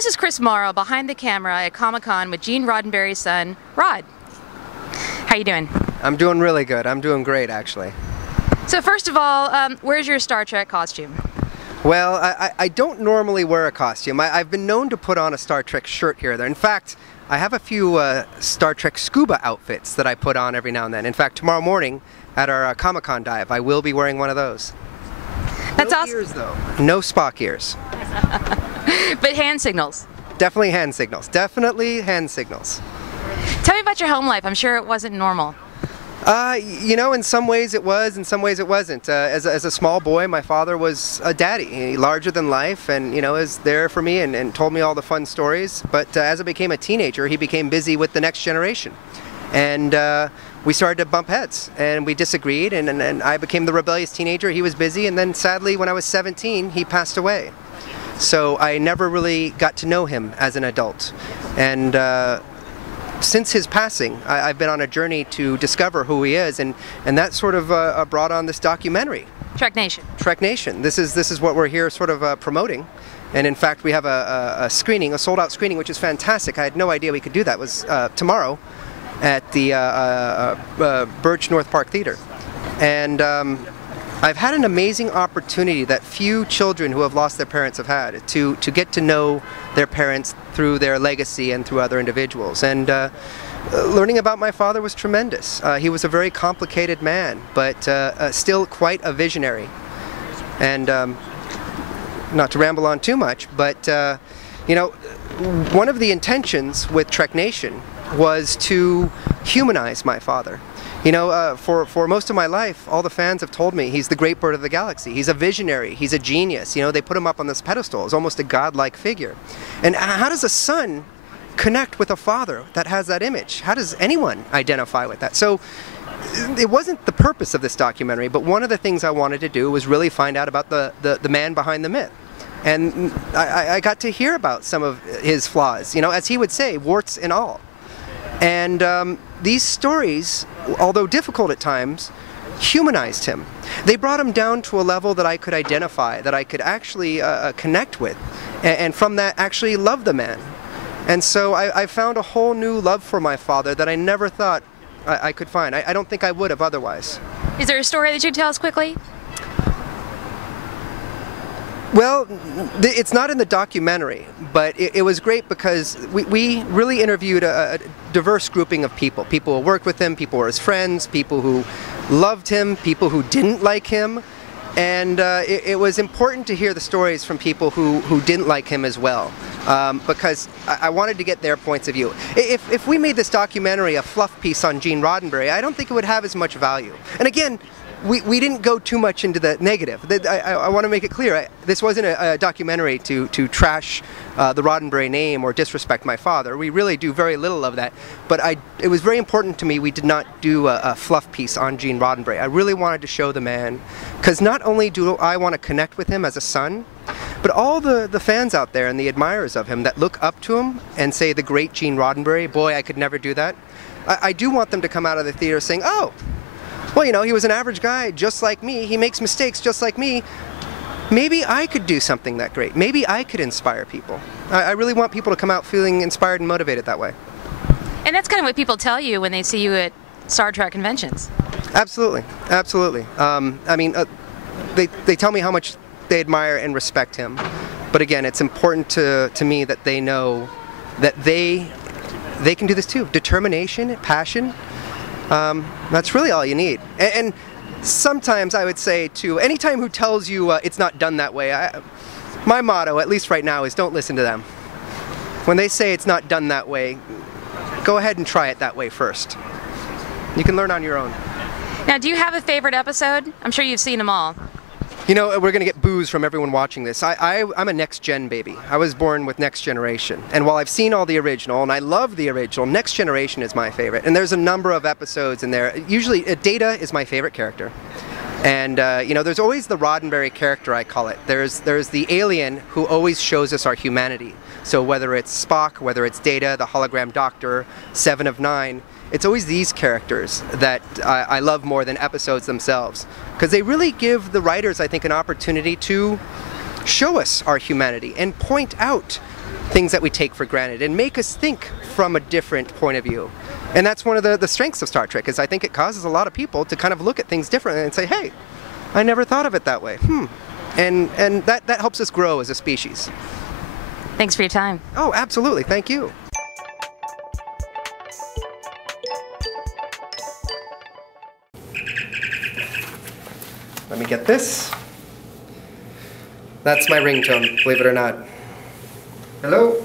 This is Chris Morrow behind the camera at Comic-con with Gene Roddenberry's son, Rod. How you doing? I'm doing really good. I'm doing great, actually. So first of all, where's your Star Trek costume? Well, I don't normally wear a costume. I've been known to put on a Star Trek shirt here or there. In fact, I have a few Star Trek scuba outfits that I put on every now and then. In fact, tomorrow morning at our Comic-con dive, I will be wearing one of those. That's no awesome. Ears, though. No Spock ears. But hand signals. Definitely hand signals. Definitely hand signals. Tell me about your home life. I'm sure it wasn't normal. You know, in some ways it was, in some ways it wasn't. As a small boy, my father was a daddy, larger than life, and, you know, was there for me and told me all the fun stories. But as I became a teenager, he became busy with the next generation. And we started to bump heads, and we disagreed, and I became the rebellious teenager. He was busy, and then sadly, when I was 17, he passed away. So I never really got to know him as an adult. And since his passing, I've been on a journey to discover who he is, and that sort of brought on this documentary. Trek Nation. Trek Nation. This is what we're here sort of promoting. And in fact, we have a screening, a sold-out screening, which is fantastic. I had no idea we could do that. It was tomorrow at the Birch North Park Theater. And I've had an amazing opportunity that few children who have lost their parents have had to get to know their parents through their legacy and through other individuals. And learning about my father was tremendous. He was a very complicated man, but still quite a visionary. And not to ramble on too much, but you know, one of the intentions with Trek Nation was to humanize my father. You know, for most of my life, all the fans have told me he's the great bird of the galaxy. He's a visionary. He's a genius. You know, they put him up on this pedestal as almost a godlike figure. And how does a son connect with a father that has that image? How does anyone identify with that? So it wasn't the purpose of this documentary, but one of the things I wanted to do was really find out about the man behind the myth. And I got to hear about some of his flaws, you know, as he would say, warts and all. And these stories, although difficult at times, humanized him. They brought him down to a level that I could identify, that I could actually connect with, and from that actually love the man. And so I found a whole new love for my father that I never thought I could find. I don't think I would have otherwise. Is there a story that you can tell us quickly? Well, it's not in the documentary, but it was great because we really interviewed a diverse grouping of people. People who worked with him, people who were his friends, people who loved him, people who didn't like him. And it was important to hear the stories from people who didn't like him as well, because I wanted to get their points of view. If we made this documentary a fluff piece on Gene Roddenberry, I don't think it would have as much value. And again, we didn't go too much into the negative. I want to make it clear, this wasn't a documentary to trash the Roddenberry name or disrespect my father. We really do very little of that. But it was very important to me we did not do a fluff piece on Gene Roddenberry. I really wanted to show the man, because not only do I want to connect with him as a son, but all the fans out there and the admirers of him that look up to him and say, the great Gene Roddenberry, boy, I could never do that. I do want them to come out of the theater saying, oh, well, you know, he was an average guy just like me. He makes mistakes just like me. Maybe I could do something that great. Maybe I could inspire people. I really want people to come out feeling inspired and motivated that way. And that's kind of what people tell you when they see you at Star Trek conventions. Absolutely, absolutely. I mean, they tell me how much they admire and respect him. But again, it's important to me that they know that they can do this too. Determination, passion. That's really all you need. And sometimes I would say to anytime who tells you it's not done that way, my motto, at least right now, is don't listen to them. When they say it's not done that way, go ahead and try it that way first. You can learn on your own. Now, do you have a favorite episode? I'm sure you've seen them all. You know, we're going to get boos from everyone watching this. I'm a next-gen baby. I was born with Next Generation. And while I've seen all the original, and I love the original, Next Generation is my favorite. And there's a number of episodes in there. Usually, Data is my favorite character. And, you know, there's always the Roddenberry character, I call it. There's the alien who always shows us our humanity. So whether it's Spock, whether it's Data, the hologram doctor, 7 of 9, it's always these characters that I love more than episodes themselves. Because they really give the writers, I think, an opportunity to show us our humanity and point out things that we take for granted and make us think from a different point of view. And that's one of the strengths of Star Trek, is I think it causes a lot of people to kind of look at things differently and say, hey, I never thought of it that way. And that helps us grow as a species. Thanks for your time. Oh, absolutely. Thank you. Let me get this. That's my ringtone, believe it or not. Hello?